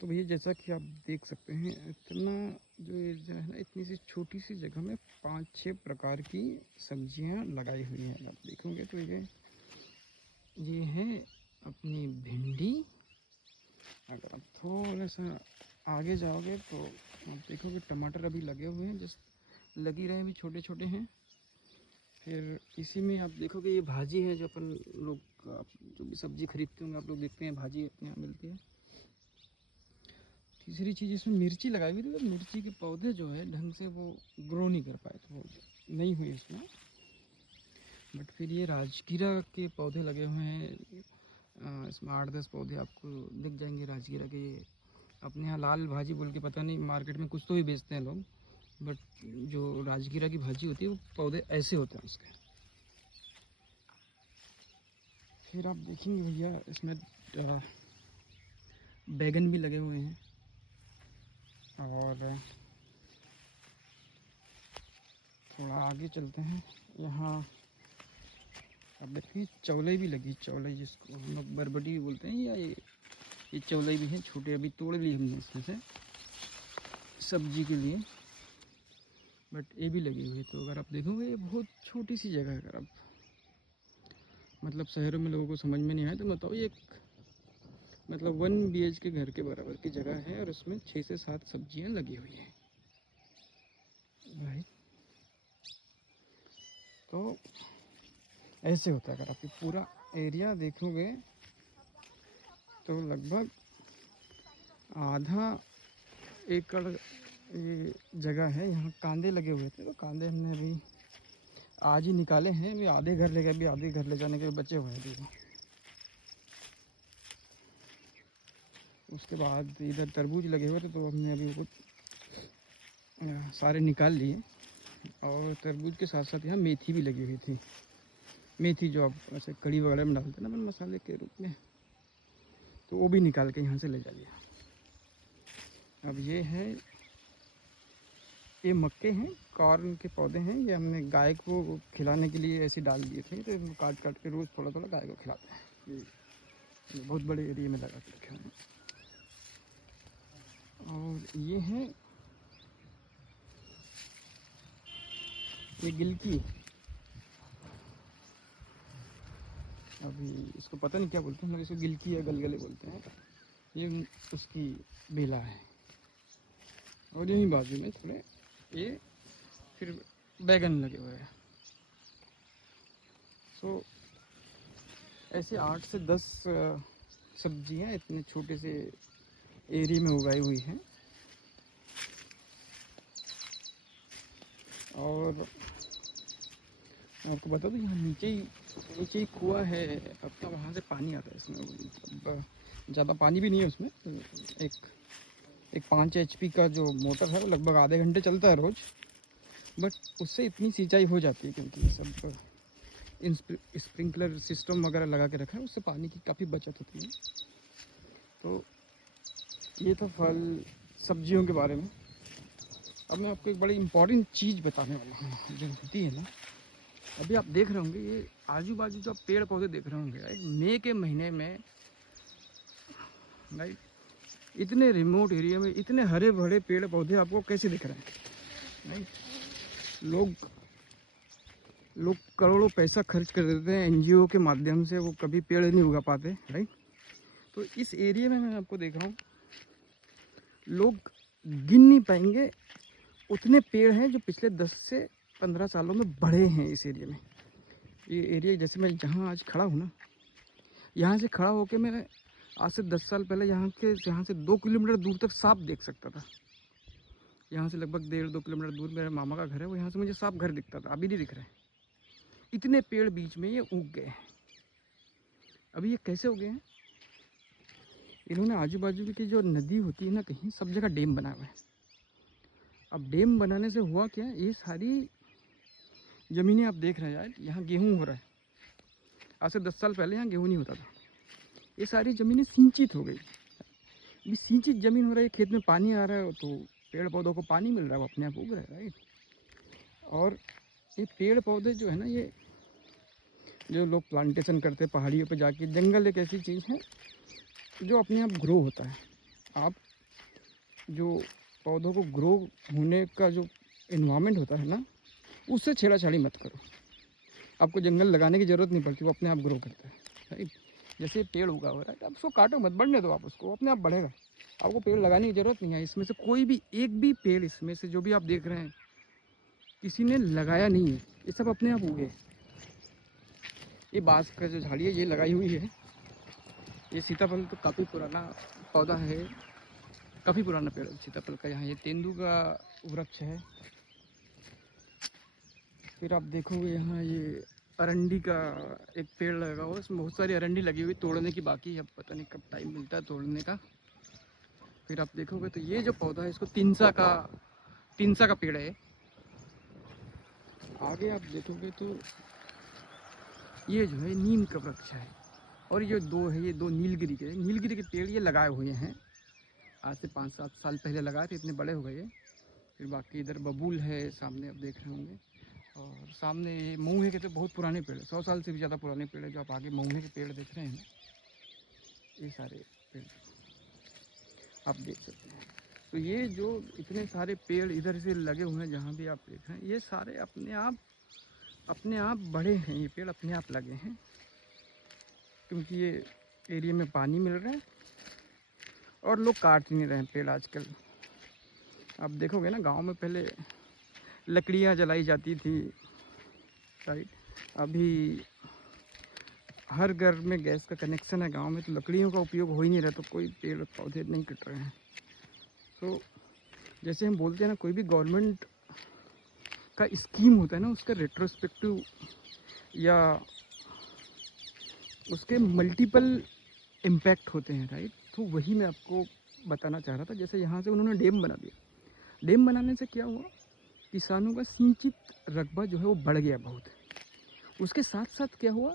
तो भैया जैसा कि आप देख सकते हैं इतना जो ये जो है ना इतनी सी छोटी सी जगह में 5-6 प्रकार की सब्जियां लगाई हुई हैं। आप देखोगे तो ये है अपनी भिंडी। अगर आप थोड़ा सा आगे जाओगे तो आप देखोगे टमाटर अभी लगे हुए हैं, जस्ट लग ही रहे हैं, अभी छोटे छोटे हैं। फिर इसी में आप देखोगे ये भाजी है जो अपन लोग आप जो भी सब्जी खरीदते होंगे आप लोग देखते हैं भाजी अपने यहाँ मिलती है। तीसरी चीज़ इसमें मिर्ची लगाई हुई थी, तो मिर्ची के पौधे जो है ढंग से वो ग्रो नहीं कर पाए, तो वो नहीं हुई इसमें। बट फिर ये राजगीरा के पौधे लगे हुए हैं, इसमें 8-10 पौधे आपको दिख जाएंगे राजगीरा के। ये अपने यहाँ लाल भाजी बोल के पता नहीं मार्केट में कुछ तो भी बेचते हैं लोग, बट जो राजगीरा की भाजी होती है वो पौधे ऐसे होते हैं उसके। फिर आप देखेंगे भैया इसमें बैगन भी लगे हुए हैं, और थोड़ा आगे चलते हैं। यहाँ अब देखिए चौलाई भी लगी, चौलाई जिसको हम लोग बरबटी भी बोलते हैं, या ये चौलाई भी है छोटे, अभी तोड़ ली हमने इसमें से सब्जी के लिए, बट ये भी लगी हुई है। तो अगर आप देखोगे ये बहुत छोटी सी जगह है। अगर आप मतलब शहरों में लोगों को समझ में नहीं आए तो बताओ, ये मतलब 1 BHK घर के बराबर की जगह है और उसमें 6 से 7 सब्जियां लगी हुई हैं भाई। तो ऐसे होता है। अगर आप ये पूरा एरिया देखोगे तो लगभग आधा एकड़ ये जगह है। यहाँ कांदे लगे हुए थे, तो कांदे हमने अभी आज ही निकाले हैं। अभी आधे घर ले गए, अभी आधे घर ले जाने के बचे हुए हैं अभी। उसके बाद इधर तरबूज लगे हुए थे, तो हमने अभी कुछ सारे निकाल लिए। और तरबूज के साथ साथ यहाँ मेथी भी लगी हुई थी, मेथी जो आप ऐसे कड़ी वगैरह में डालते हैं ना अपन मसाले के रूप में, तो वो भी निकाल के यहाँ से ले जा लिया। अब ये है, ये मक्के हैं, कॉर्न के पौधे हैं। ये हमने गाय को खिलाने के लिए ऐसे डाल दिए थे, तो इनको काट काट के रोज़ थोड़ा थोड़ा गाय को खिलाते हैं। ये बहुत बड़े एरिया में लगा के रखे हैं। और ये गिलकी, अभी इसको पता नहीं क्या बोलते हैं, हम लोग इसको गिलकी या गलगले बोलते हैं। ये उसकी बेला है। और यहीं बाजू में थोड़े ये फिर बैगन लगे हुए हैं। सो ऐसे 8 से 10 सब्जियां इतने छोटे से एरिया में उगाई हुई हैं। और आपको बता दूँ यहाँ नीचे ही कुआं है अपना, वहाँ से पानी आता है इसमें। ज़्यादा पानी भी नहीं है उसमें। एक 5 HP का जो मोटर है वो लगभग आधे घंटे चलता है रोज़, बट उससे इतनी सिंचाई हो जाती है क्योंकि सब स्प्रिंकलर सिस्टम वगैरह लगा के रखा है, उससे पानी की काफ़ी बचत होती है। तो ये था फल सब्जियों के बारे में। अब मैं आपको एक बड़ी इम्पॉर्टेंट चीज़ बताने वाला हूँ जो होती है ना, अभी आप देख रहे होंगे ये आजू बाजू जो आप पेड़ पौधे देख रहे होंगे राइट, मई के महीने में राइट, इतने रिमोट एरिया में इतने हरे भरे पेड़ पौधे आपको कैसे दिख रहे हैं राइट। लोग करोड़ों पैसा खर्च कर देते हैं NGO के माध्यम से, वो कभी पेड़ नहीं उगा पाते राइट। तो इस एरिया में मैं आपको देख रहा हूँ, लोग गिन नहीं पाएंगे उतने पेड़ हैं जो पिछले 10 से 15 सालों में बढ़े हैं इस एरिया में। ये एरिया जैसे मैं जहाँ आज खड़ा हूँ ना, यहाँ से खड़ा होकर मैं आज से 10 साल पहले यहाँ से 2 किलोमीटर दूर तक सांप देख सकता था। यहाँ से लगभग 1.5-2 किलोमीटर दूर मेरे मामा का घर है, वो यहाँ से मुझे सांप घर दिखता था, अभी नहीं दिख रहा है। इतने पेड़ बीच में ये उग गए हैं। अभी ये कैसे उगे हैं? इन्होंने आजू बाजू की जो नदी होती है ना, कहीं सब जगह डैम बना हुआ है। अब डैम बनाने से हुआ क्या, ये सारी ज़मीनें आप देख रहे हैं यार, यहाँ गेहूँ हो रहा है। आज से 10 साल पहले यहाँ गेहूँ नहीं होता था। ये सारी ज़मीनें सिंचित हो गई। ये सिंचित ज़मीन हो रही है, खेत में पानी आ रहा है तो पेड़ पौधों को पानी मिल रहा है, वो अपने आप उग रहा है राइट। और ये पेड़ पौधे जो है ना, ये जो लोग प्लांटेशन करते हैं पहाड़ियों पे जाके, जंगल एक ऐसी चीज़ है जो अपने आप ग्रो होता है। आप जो पौधों को ग्रो होने का जो इन्वायरमेंट होता है ना, उससे छेड़ाछाड़ी मत करो। आपको जंगल लगाने की ज़रूरत नहीं पड़ती, वो अपने आप ग्रो करता है, राइट। जैसे पेड़ उगा हो रहा है, अब उसको काटो मत, बढ़ने दो आप उसको, वो अपने आप बढ़ेगा। आपको पेड़ लगाने की ज़रूरत नहीं है। इसमें से कोई भी एक भी पेड़, इसमें से जो भी आप देख रहे हैं, किसी ने लगाया नहीं है, ये सब अपने आप उगे। ये बांस का जो झाड़ी है ये लगाई हुई है। ये सीताफल तो काफ़ी पुराना पौधा है, काफ़ी पुराना पेड़ सीताफल का। यहाँ ये तेंदू का वृक्ष है। फिर आप देखोगे यहाँ ये अरंडी का एक पेड़ लगा हुआ है, इसमें बहुत सारी अरंडी लगी हुई, तोड़ने की बाकी है, अब पता नहीं कब टाइम मिलता है तोड़ने का। फिर आप देखोगे तो ये जो पौधा है इसको तिनसा का पेड़ है। आगे आप देखोगे तो ये जो है नीम का वृक्ष है, और ये दो है, ये दो नीलगिरी के पेड़ ये लगाए हुए हैं। आज से 5-7 साल पहले लगाए थे, इतने बड़े हो गए। फिर बाकी इधर बबूल है सामने, आप देख रहे होंगे। और सामने ये महुए के तो बहुत पुराने पेड़ है, 100 साल से भी ज़्यादा पुराने पेड़ है। जो आप आगे महुए के पेड़ देख रहे हैं ना, ये सारे पेड़ आप देख सकते हैं। तो ये जो इतने सारे पेड़ इधर से लगे हुए हैं, जहाँ भी आप देख रहे हैं, ये सारे अपने आप बड़े हैं। ये पेड़ अपने आप लगे हैं, क्योंकि ये एरिया में पानी मिल रहा है और लोग काट नहीं रहे हैं पेड़ आजकल। आप देखोगे ना, गांव में पहले लकड़ियाँ जलाई जाती थी, राइट। अभी हर घर में गैस का कनेक्शन है गांव में, तो लकड़ियों का उपयोग हो ही नहीं रहा, तो कोई पेड़ पौधे नहीं कट रहे हैं। तो जैसे हम बोलते हैं ना, कोई भी गवर्नमेंट का स्कीम होता है ना, उसका रेट्रोस्पेक्टिव या उसके मल्टीपल इम्पैक्ट होते हैं, राइट। तो वही मैं आपको बताना चाह रहा था। जैसे यहाँ से उन्होंने डैम बना दिया, डैम बनाने से क्या हुआ, किसानों का सिंचित रकबा जो है वो बढ़ गया बहुत। उसके साथ साथ क्या हुआ,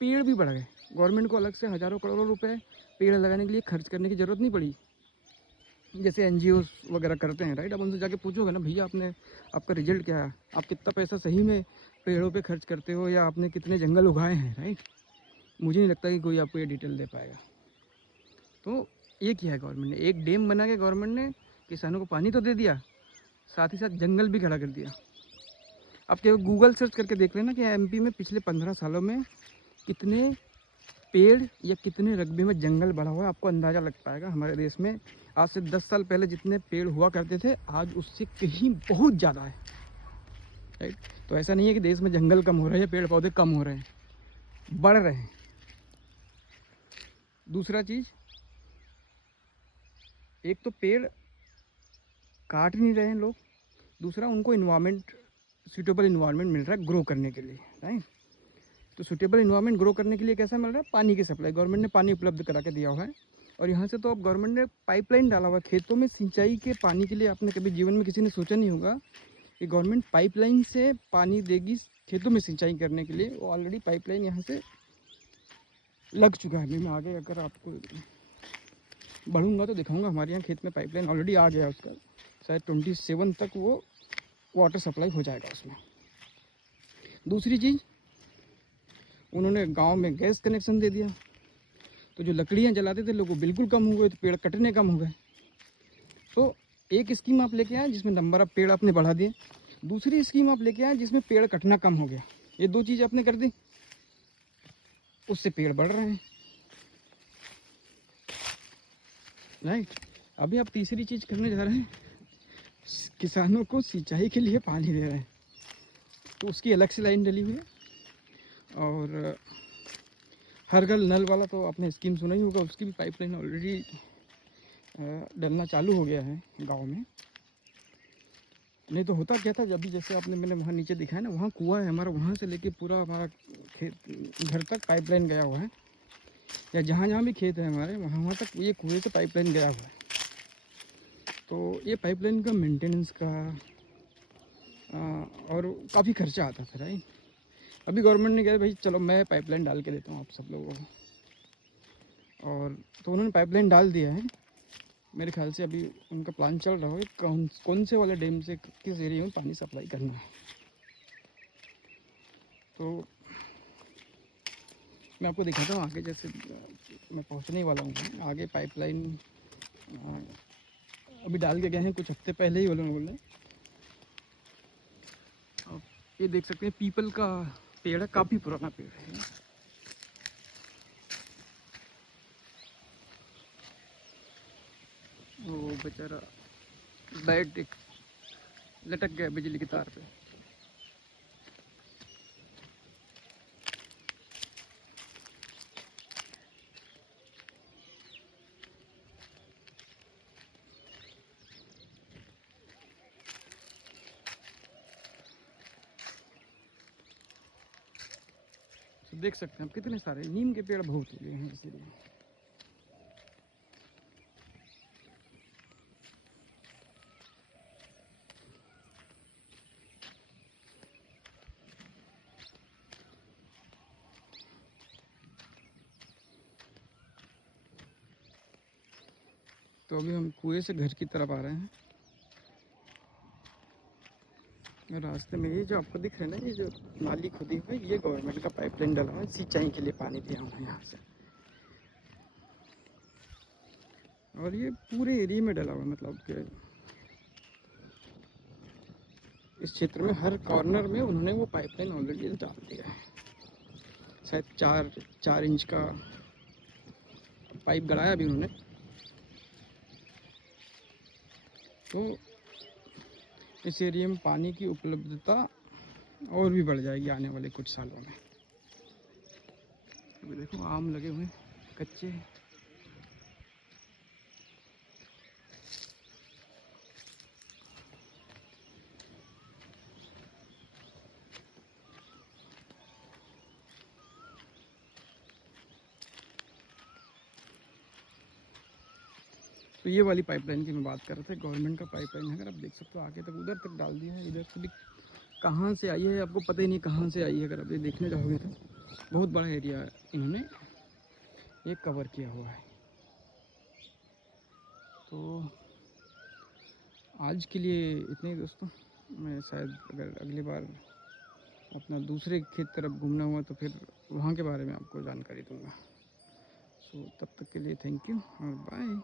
पेड़ भी बढ़ गए। गवर्नमेंट को अलग से हज़ारों करोड़ों रुपए पेड़ लगाने के लिए खर्च करने की ज़रूरत नहीं पड़ी, जैसे एनजीओ वगैरह करते हैं, राइट। अब उनसे जाके पूछोगे ना, भैया आपका रिजल्ट क्या है, आप कितना पैसा सही में पेड़ों पे खर्च करते हो, या आपने कितने जंगल उगाए हैं, राइट। मुझे नहीं लगता कि कोई आपको ये डिटेल दे पाएगा। तो ये किया है गवर्नमेंट ने, एक डैम बना के गवर्नमेंट ने किसानों को पानी तो दे दिया, साथ ही साथ जंगल भी खड़ा कर दिया। आप केवल गूगल सर्च करके देख लेना कि एमपी में पिछले 15 सालों में कितने पेड़ या कितने रकबे में जंगल बढ़ा हुआ है, आपको अंदाज़ा लग पाएगा। हमारे देश में आज से 10 साल पहले जितने पेड़ हुआ करते थे, आज उससे कहीं बहुत ज़्यादा है, राइट। तो ऐसा नहीं है कि देश में जंगल कम हो रहे हैं, पेड़ पौधे कम हो रहे हैं, बढ़ रहे हैं। दूसरा चीज़, एक तो पेड़ काट नहीं रहे हैं लोग, दूसरा उनको सूटेबल इन्वायरमेंट मिल रहा है ग्रो करने के लिए, राइट। तो सूटेबल इन्वायरमेंट ग्रो करने के लिए कैसा मिल रहा है, पानी की सप्लाई। गवर्नमेंट ने पानी उपलब्ध करा के दिया हुआ है, और यहाँ से तो अब गवर्नमेंट ने पाइपलाइन डाला हुआ है खेतों में सिंचाई के पानी के लिए। आपने कभी जीवन में किसी ने सोचा नहीं होगा कि गवर्नमेंट पाइपलाइन से पानी देगी खेतों में सिंचाई करने के लिए। वो ऑलरेडी पाइपलाइन यहाँ से लग चुका है। मैं आगे अगर आपको बढ़ूँगा तो दिखाऊँगा, हमारे यहाँ खेत में पाइपलाइन ऑलरेडी आ गया है, उसका शायद 27 तक वो वाटर सप्लाई हो जाएगा उसमें। दूसरी चीज़, उन्होंने गांव में गैस कनेक्शन दे दिया, तो जो लकड़ियां जलाते थे लोग वो बिल्कुल कम हो गए, तो पेड़ कटने कम हो गए। तो एक स्कीम आप लेके आए जिसमें नंबर ऑफ पेड़ आपने बढ़ा दिए, दूसरी स्कीम आप लेके आए जिसमें पेड़ कटना कम हो गया। ये दो चीज़ आपने कर दी, उससे पेड़ बढ़ रहे हैं, राइट। अभी आप तीसरी चीज़ करने जा रहे हैं, किसानों को सिंचाई के लिए पानी दे रहे हैं, तो उसकी अलग से लाइन डली हुई है। और हर घर नल वाला तो आपने स्कीम सुना ही होगा, उसकी भी पाइपलाइन ऑलरेडी डलना चालू हो गया है गांव में। नहीं तो होता क्या था, जब भी जैसे मैंने वहाँ नीचे दिखाया ना, वहाँ कुआं है हमारा, वहाँ से लेके पूरा हमारा खेत घर तक पाइपलाइन गया हुआ है, या जहाँ जहाँ भी खेत है हमारे, वहाँ तक ये कुएँ से पाइपलाइन गया हुआ है। तो ये पाइपलाइन का मेंटेनेंस का और काफ़ी खर्चा आता था, राइट। अभी गवर्नमेंट ने कहा भाई चलो मैं पाइपलाइन डाल के देता हूँ आप सब लोगों को, और तो उन्होंने पाइपलाइन डाल दिया है। मेरे ख्याल से अभी उनका प्लान चल रहा है कौन से वाले डैम से किस एरिया में पानी सप्लाई करना है। तो मैं आपको दिखाता हूँ आगे, जैसे मैं पहुँचने वाला हूँ, आगे पाइपलाइन अभी डाल के गए हैं कुछ हफ्ते पहले ही वो लोग बोले। अब ये देख सकते हैं पीपल का पेड़ है, काफ़ी पुराना पेड़ है। वो बेचारा बैग एक लटक गया बिजली की तार पे। तो देख सकते हैं आप कितने सारे नीम के पेड़ बहुत हो गए हैं इसीलिए। तो अभी हम कुएं से घर की तरफ आ रहे हैं। रास्ते में ये जो आपको दिख रहा है ना, ये जो नाली खुदी हुई है, ये गवर्नमेंट का पाइपलाइन डला हुआ है, सिंचाई के लिए पानी दिया हुआ है यहाँ से। और ये पूरे एरिया में डला हुआ है, मतलब कि इस क्षेत्र में हर कॉर्नर में उन्होंने वो पाइपलाइन ऑलरेडी डाल दिया है। शायद 4 इंच का पाइप गड़ाया भी उन्होंने। तो इस एरिया में पानी की उपलब्धता और भी बढ़ जाएगी आने वाले कुछ सालों में। अभी देखो आम लगे हुए कच्चे। तो ये वाली पाइपलाइन की मैं बात कर रहा था, गवर्नमेंट का पाइपलाइन है। अगर आप देख सकते हो आगे तक उधर तक डाल दिया है। इधर से भी कहाँ से आई है आपको पता ही नहीं, कहाँ से आई है। अगर आप ये देखने जाओगे तो बहुत बड़ा एरिया इन्होंने ये कवर किया हुआ है। तो आज के लिए इतने ही दोस्तों। मैं शायद अगर अगली बार अपना दूसरे खेत तरफ घूमना हुआ तो फिर वहाँ के बारे में आपको जानकारी दूँगा। सो तब तक के लिए थैंक यू और बाय।